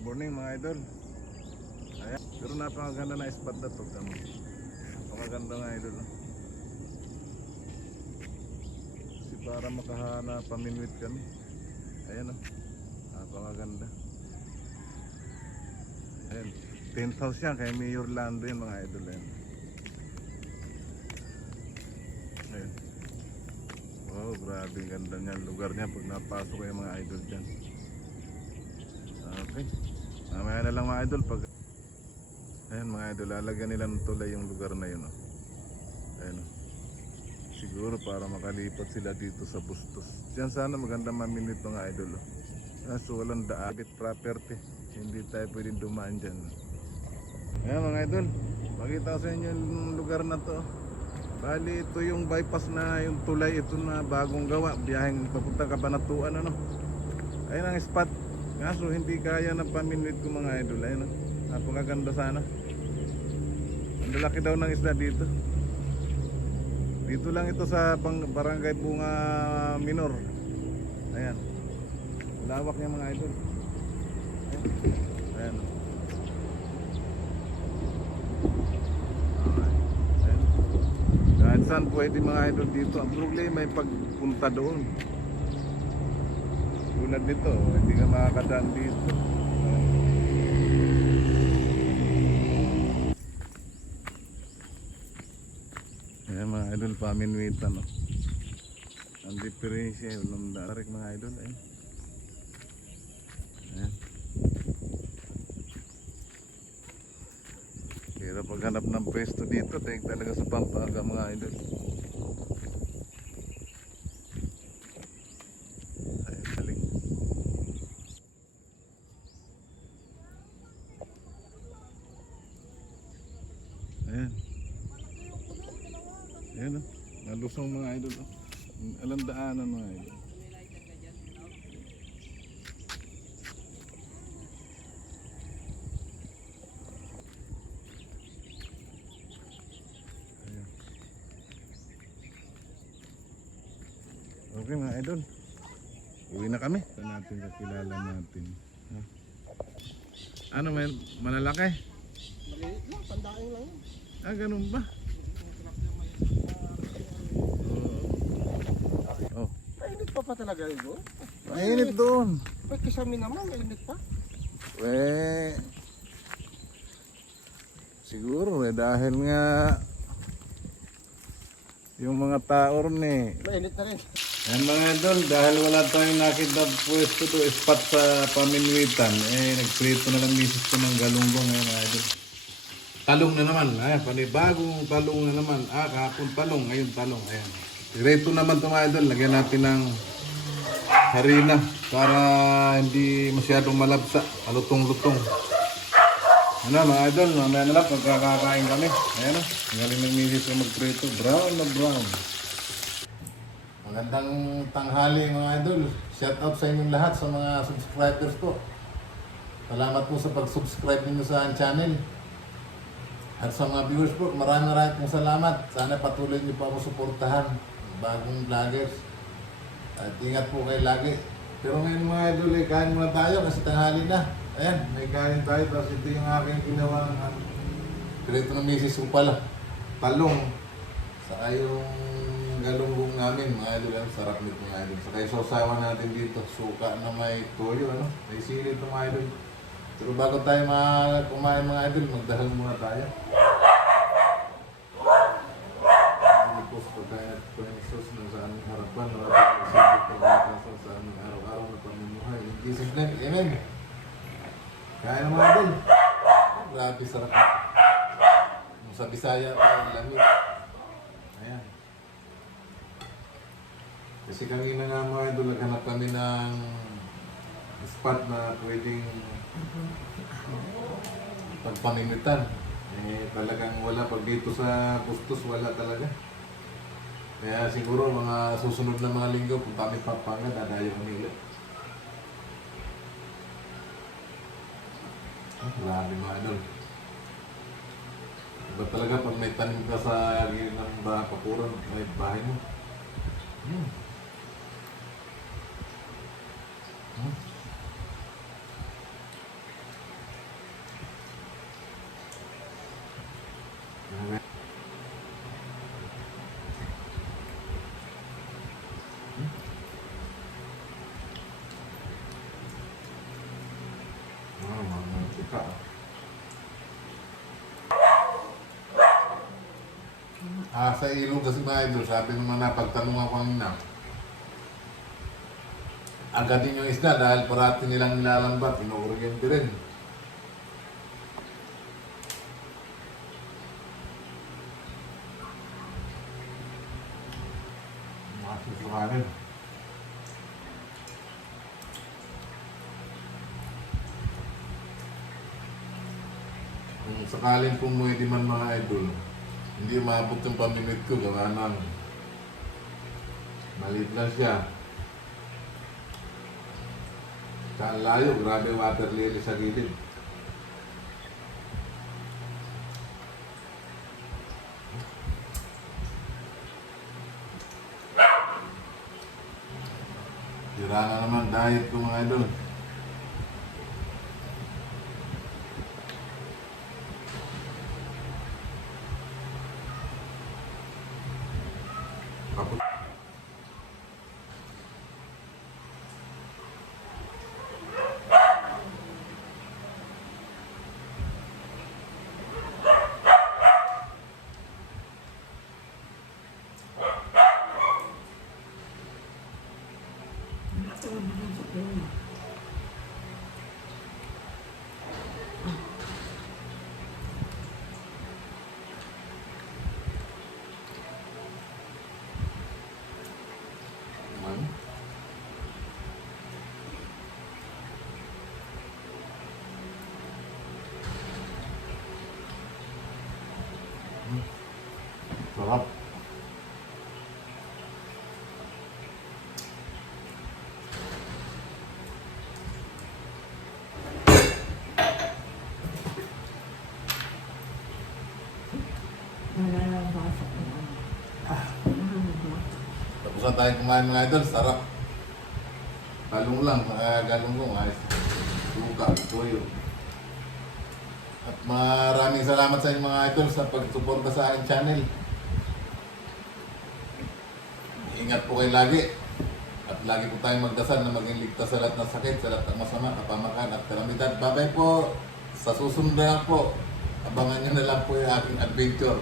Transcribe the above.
Morning mga idol. Ayan, pero napakaganda na spot na to. Napakaganda nga idol. Kasi para makahana paminwit kami. Ayan o. Napakaganda. Ayan. Penthouse yan kay Mayor Lando yan mga idol. Ayan. Ayan. Wow, grabe ganda niya. Lugar niya pag napasok kayo mga idol dyan. Okay. Mamaya na lang mga idol pag ayan mga idol, lalagyan nila ng tulay yung lugar na yun. Ayan. Siguro para makalipat sila dito sa Bustos. Diyan sana maganda maminit mga idol. So walang daabit property. Hindi tayo pwedeng dumaan dyan. Ayan mga idol, makita ko sa inyo yung lugar na to. Bali ito yung bypass na yung tulay ito na bagong gawa. Biyaheng papunta Kabanatuan ano. Ayan ang spot. Kaso hindi kaya na paminwit ko mga idol. Ayun, napakaganda sana. Ang lalaki daw ng isda dito. Dito lang ito sa barangay Bunga Minor. Ayan. Lawak niya mga idol. Ayan. Ayan. Kahit saan pwede mga idol dito. Ang problema may pagpunta doon. Tulad nito, hindi ka makakadaan dito. Ayan mga idol, paminwitan no? Ang diferensya, walang darik mga idol. Ayan. Ayan. Pero paghanap ng pwesto dito, tayo talaga sa Pampanga mga idol. Ayan. Ayan o. Nalusong mga idol o. Alam daanan mga idol. Ayan. Okay mga idol. Uwi na kami. Ito natin kakilala natin. Ha? Ano may malalaki? Maliit lang, pandaing lang yun. Ah, ganun ba? Oh. Mainit pa talaga yun, bro. Mainit doon. Pag kisami naman, mainit pa. Siguro dahil nga yung mga tao ron Mainit na rin. Yan mga idol, dahil wala tayong nakita pwesto to spot sa paminwitan, nagprito na lang misis ko ng galunggong ngayon mga idol. Talong na naman, panibagong talong na naman. Kahapon talong, ngayon talong. Ayan. Direto naman ito mga idol, lagyan natin ng harina para hindi masyadong malabsa, palutong-lutong. Ano mga idol, mamaya na lang pagkakakain kami. Ayan o, galing ng misis ko magprito, brown na brown. Magandang tanghali mga idol. Shout out sa inyong lahat sa mga subscribers ko. Salamat po sa pag-subscribe niyo sa channel. At sa mga viewers po, maraming pong salamat. Sana patuloy niyo po ako suportahan. Bagong vloggers. At ingat po kayo lagi. Pero ngayon mga idol, kain muna tayo kasi tanghali na. Ayan, may kain tayo. Tapos ito yung aking ginawa. Kreto ng misis ko pala. Talong. Saka yung galunggong namin mga idol. Sarap nito mga idol. Saka yung sausawan natin dito. Suka na may toyo. May sili ito mga idol. Pero bago tayo kumain mga idol, magdahal muna tayo. Tapos pagkain at panisos na sa aming harapan, maraming isipit pagkakasan sa aming araw-araw na pamumuhay. In Jesus' name, amen. Kaya mga idol. Grabe sarap. Kung sa Bisaya pa, lamig. Ayan. Kasi kanina nga mga idol, naghanap kami ng spot na pwedeng pagpamimitan. Talagang wala pag dito sa Bustos, wala talaga. Kaya siguro mga susunod na mga linggo, kung kami Pampanga, dadayo kami ulit. Grabe mga idol. Iba talaga pag may tanim ka sa gilid ng papuran, may bahay mo. Sika. Sa ilog kasi mga idol, sabi naman na pagtanong ako kanina, agadin yung isda dahil parati nilang nilalambat, inuuryente rin. Masusukanin. Kung sakaling pumuwi man mga idol, hindi umabot yung paminute ko, gawa ng maliit lang siya. Sa layo, grabe water lily sa gilid. Tira na naman diet ko mga idol. Kapag ano? Sarap. Tapos na tayo kumain mga idol, sarap. Galong lang, galunggong, ayos. Suka, toyo. At maraming salamat sa inyo mga idol sa pagsuporta sa aking channel. Ingat po kayo lagi. At lagi po tayong magdasal na maging ligtas sa lahat ng sakit, sa lahat ng masama, kapamakan at kalamidad. Bye-bye po. Sa susunod na lang po. Abangan nyo na lang po yung aking adventure.